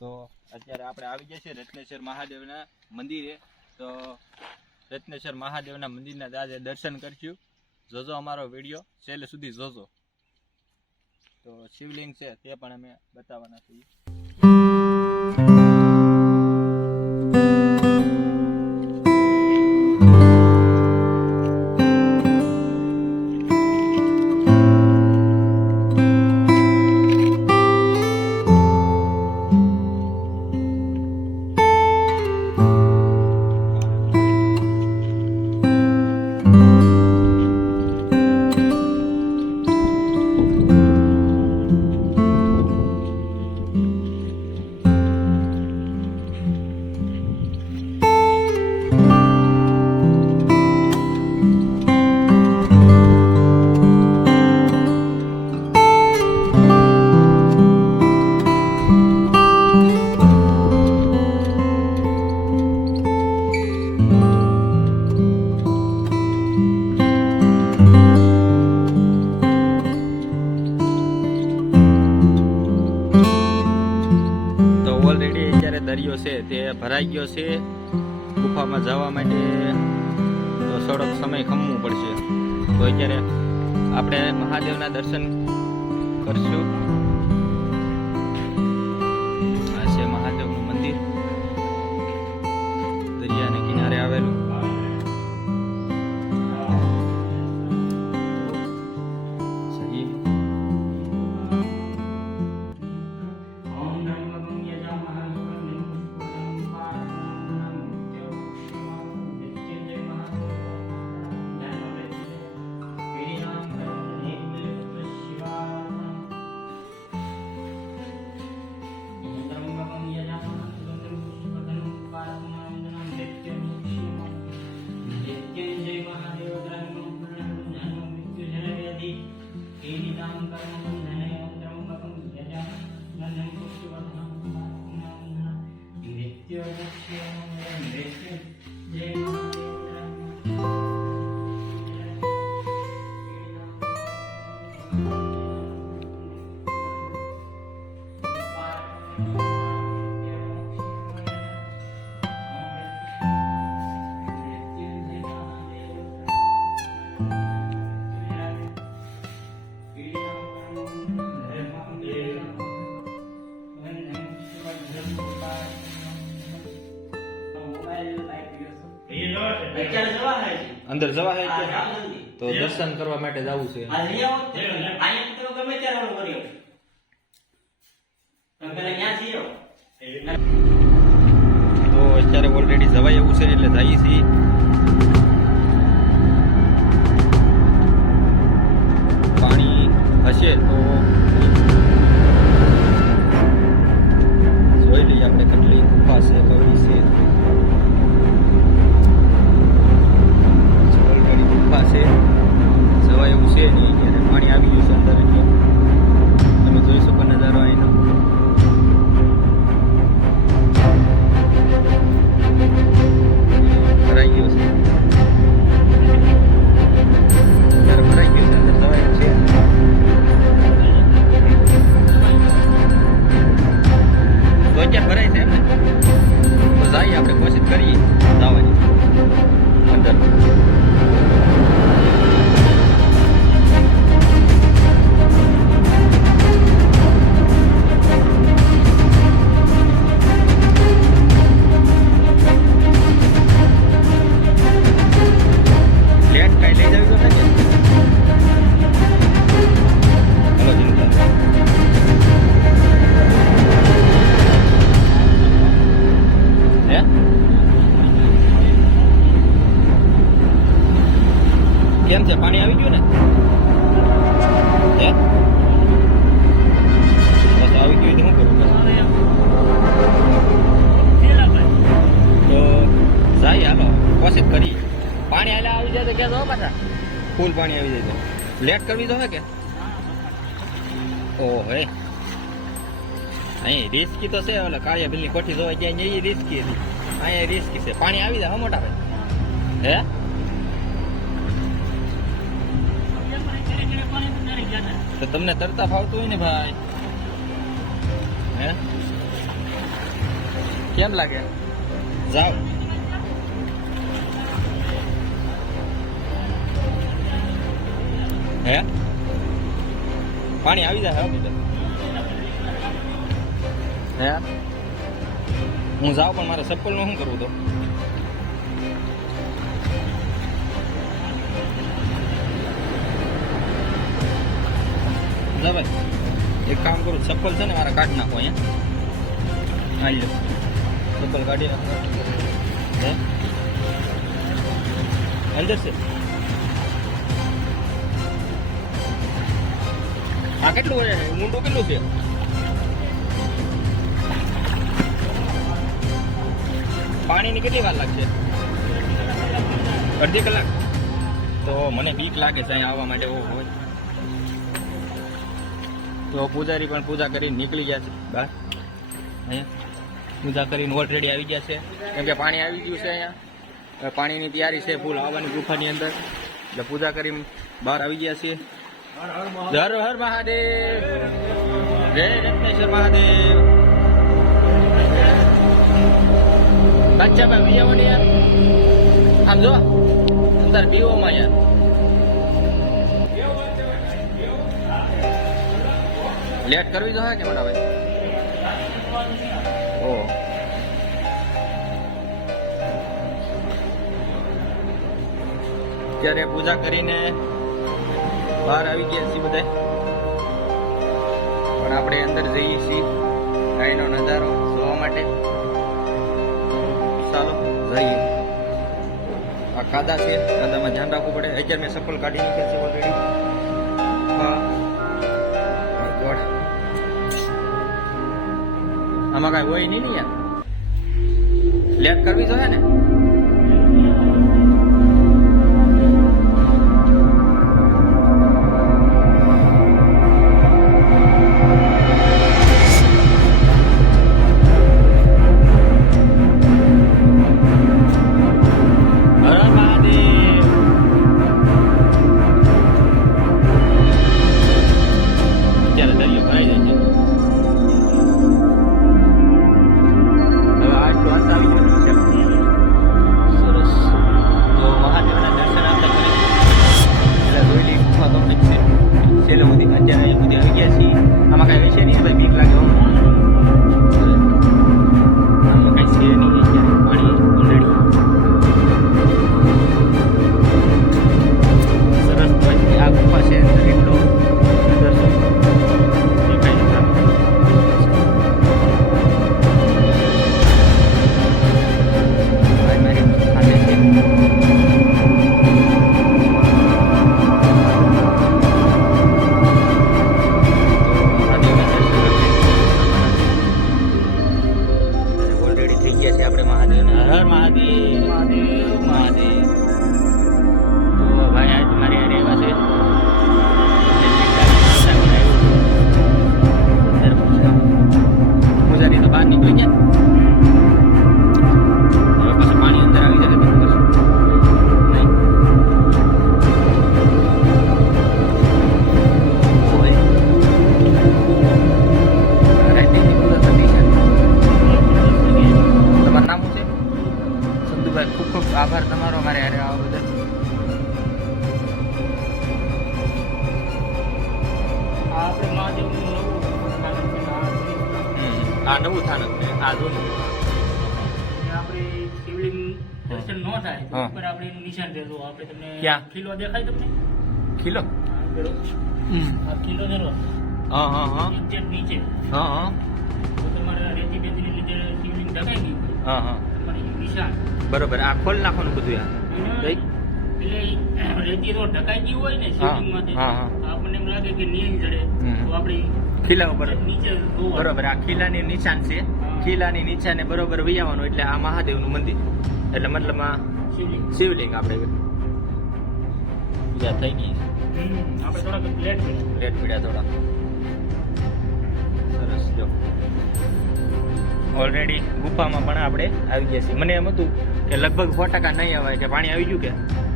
તો અત્યારે આપણે આવી ગયા છે રત્નેશ્વર મહાદેવના મંદિરે. તો રત્નેશ્વર મહાદેવના મંદિરના આજે દર્શન કરશું. જોજો અમારો વિડીયો છેલ્લે સુધી જોજો. તો શિવલિંગ છે તે પણ અમે બતાવવાના છીએ. દરિયો છે તે ભરાઈ ગયો છે. ગુફામાં જવા માટે તો થોડોક સમય ખમવું પડશે. તો અત્યારે આપણે મહાદેવના દર્શન કરશું. આ છે મહાદેવનું મંદિર, દરિયાના કિનારે આવેલું. અંદર જવા હે તો દર્શન કરવા માટે જવું છે. તો અત્યારે ઓલરેડી જવાય એવું છે એટલે જઈએ છીએ. પાણી હશે તો જોઈ લઈએ આપણે કેટલી ગુફા છે, કવડી છે. પાસે જવાય એવું છે નહીં, ત્યારે પાણી આવી ગયું છે અંદર. એટલે તમે જોઈ શકો નજારો અહીંનો. ભરાઈ ગયો છે, અત્યારે ભરાઈ ગયું છે, અંદર જવાય એવું છે. તો અત્યારે ભરાય છે એમ ને, તો જઈએ આપણે કોશિશ કરીએ જવાની અંદર. કેમ છે, પાણી આવી ગયું ને? હે બસ આવી ગયું તો શું કરું? તો જાય, હાલો કોશિશ કરી. પાણી હાલે આવી જાય તો ક્યાં જાઓ પાછા? ફૂલ પાણી આવી જાય તો લેટ કરવી તો કે? ઓહો હે, અહીં રિસ્કી તો છે. ઓલા કાળિયા બિલની કોઠી જોવા જાય એ રિસ્કી હતી, અહીંયા રિસ્કી છે. પાણી આવી જાય મોટા ભાઈ. હે તો તમને તરતા ફાવતું હોય ને ભાઈ? હે કેમ લાગે? જાઓ. હે પાણી આવી જાય હવે હે હું જાઉં પણ મારે ચપ્પલ નું શું કરવું તો ભાઈ એક કામ કરું ચપ્પલ છે ને મારે કાઢી નાખો અહીંયા આવી લો ચપ્પલ કાઢી નાખો હે અંદર છે આ કેટલું ઊંડું કેટલું છે પાણીની કેટલી વાર લાગશે અડધી કલાક તો મને બીક લાગે છે અહીંયા આવવા માટે હોય તો પૂજારી પણ પૂજા કરીને નીકળી ગયા છે બહાર અહીંયા પૂજા કરીને ઓલરેડી આવી ગયા છે કેમ કે પાણી આવી ગયું છે અહીંયા પાણીની તૈયારી છે ફૂલ આવવાની ગુફાની અંદર એટલે પૂજા કરીને બહાર આવી ગયા છીએ હર હર મહાદેવ જય રત્નેશ્વર મહાદેવ બચ્ચા ભાઈ વિયાવો ને યાર આમ જો અંદર બીઓમાં યાર લેટ કરવી તો હા કે મોટા ભાઈ ઓ ત્યારે પૂજા કરીને બહાર આવી ગયા છીએ બધા પણ આપણે અંદર જઈએ છીએ અહીંનો નજારો જોવા માટે ચાલો જઈએ આ કાદા છે કાદામાં ધ્યાન રાખવું પડે અત્યારે મેં ચપ્પલ કાઢી નાખ્યા છે ઓલરેડી હા ગોડ આમાં કાંઈ હોય નહીં ને યાર લેટ કરવી જોઈએ ને આભાર તમારો મારે યાર આવા બદલ આપણે મહાદેવનું નવું સ્થાનક છે આ જૂનું આપણે શિવલિંગ દર્શન ન થાય તો ઉપર આપણે એનું નિશાન રહેલું આપણે તમને ક્યાં? ખીલો દેખાય તમને કિલો આ ખીલો જરો હા હા હા એક્ઝેક્ટ નીચે હા હા તો તમારા રેતી બેતીની લીધે શિવલિંગ ઢકાઈ ગયું હા હા તમારી નિશાન બરોબર આ ખોલ નાખવાનું બધું યાર એટલે રેતી તો ઢકાઈ ગયું હોય ને શિવલિંગમાંથી હા હા તો આપણને એમ લાગે કે નિયમ જડે તો આપણે ખીલા ઉપર નીચે બરોબર આ ખીલાની નિશાન છે ખીલાની નિશાને બરોબર વૈયાવાનું એટલે આ મહાદેવનું મંદિર એટલે મતલબ આ શિવલિંગ આપણે પૂજા થઈ ગઈ આપણે થોડાક લેટ પીડ્યા થોડા સરસ જો ઓલરેડી ગુફામાં પણ આપણે આવી ગયા છીએ મને એમ હતું કે લગભગ 100% નહીં આવે કે પાણી આવી ગયું કે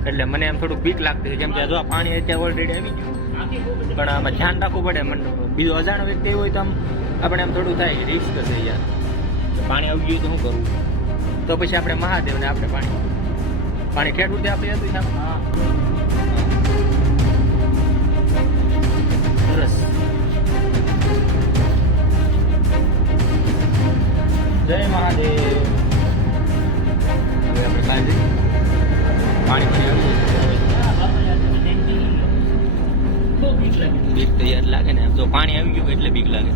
એટલે મને એમ થોડુંક બીક લાગતી હતી કેમ કે જો આ પાણી અત્યારે ઓલરેડી આવી ગયું પણ આમાં ધ્યાન રાખવું પડે મને બીજો અજાણો વ્યક્તિ હોય તો આમ આપણે એમ થોડું થાય રિસ્ક છે યાર પાણી આવી ગયું તો શું કરવું? તો પછી આપણે મહાદેવને આપણે પાણી ઠેઠું તે આપણે હતું સાહેબ. હા સરસ. જય મહાદેવ. હવે આપણે બહાર જઈએ. પાણી આવી બહુ બીક લાગે. બીક તો યાર લાગે ને. જો પાણી આવી ગયું એટલે બીક લાગે.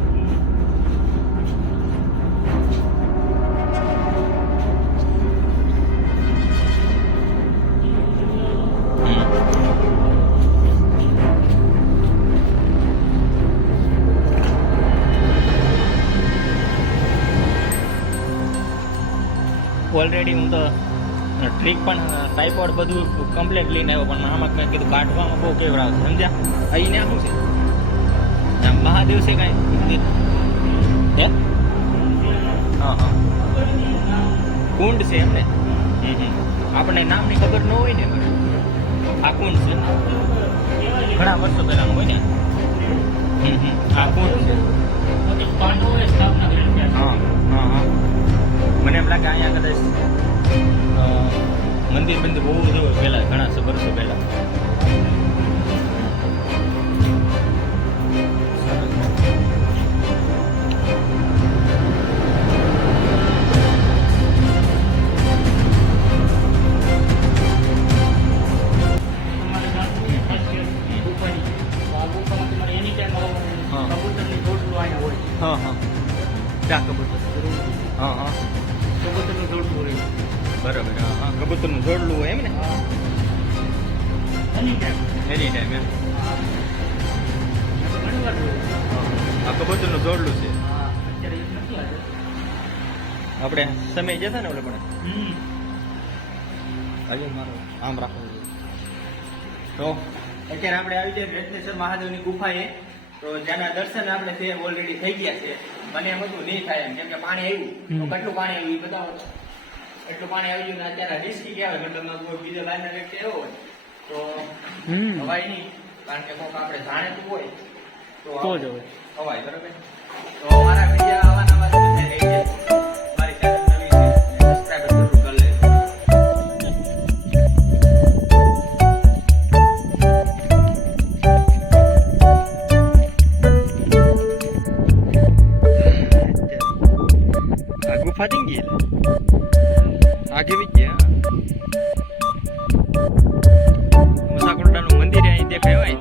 ઓલરેડી હું તો ટ્રીક પણ ટાઈપોડ બધું કમ્પ્લેટ લઈને આવ્યો, પણ આમાં મેં કીધું કાઢવામાં બહુ કેવડાવ છે, સમજ્યા? અહીંયા શું છે? આમ મહાદેવ છે કાંઈ? હે? હા હા, કુંડ છે એમને. આપણને નામની ખબર ન હોય ને. આ કુંડ છે ઘણા વર્ષો પહેલાનું હોય ને. આ કુંડ છે. પાંડવોએ સ્થાપના કરી છે. હા હા હા, મને એમ લાગે અહીંયા કદાચ મંદિર બહુ જોયું પહેલા, ઘણા વર્ષો પહેલા. તમારે જાણવું ખાસિયત ગુફાની. તો આ ગુફામાં તમારે એની ટાઈમ હા. કબૂતરની જોડલું અહીંયા હોય. હા હા, ક્યાં કબૂતર? હા હા, કબૂતરનું જોડલું હોય. બરાબર. હા હા, કબૂતરનું જોડલું હોય એમ ને. હા એની ટાઈમ. એની ટાઈમ એમ. ઘણી વાર જોયું. આ કબૂતરનું જોડલું છે. હા અત્યારે એ નથી આજે. આપણે સમય જતા ને ઓલે પણ હમ. હવે મારો આમ રાખવું જોઈએ. તો અત્યારે આપણે આવી જાય રત્નેશ્વર મહાદેવની ગુફાએ. તો જેના દર્શન આપણે તે ઓલરેડી થઈ ગયા છે. મને એમ હતું નહીં થાય એમ, કેમ કે પાણી આવ્યું. તો કેટલું પાણી આવ્યું એ બતાવો. એટલું પાણી આવી ગયું ને અત્યારે રિસ્કી કહેવાય. મતલબ કોઈ બીજો લાઈનર વ્યક્તિ આવ્યો હોય તો હવાય નહીં, કારણ કે કોઈક આપણે જાણીતું હોય તો જ હવે. હવાય. બરાબર. તો મારા વિડીયો આવા નવા તમે રહી જાય. મારી ચેનલ નવી છે, સબસ્ક્રાઇબ જરૂર કરી લેજો. આ ગુફા થઈ ગઈ આગે વી ગયા. મુસાકોટાનું મંદિર અહીં દેખાય હોય.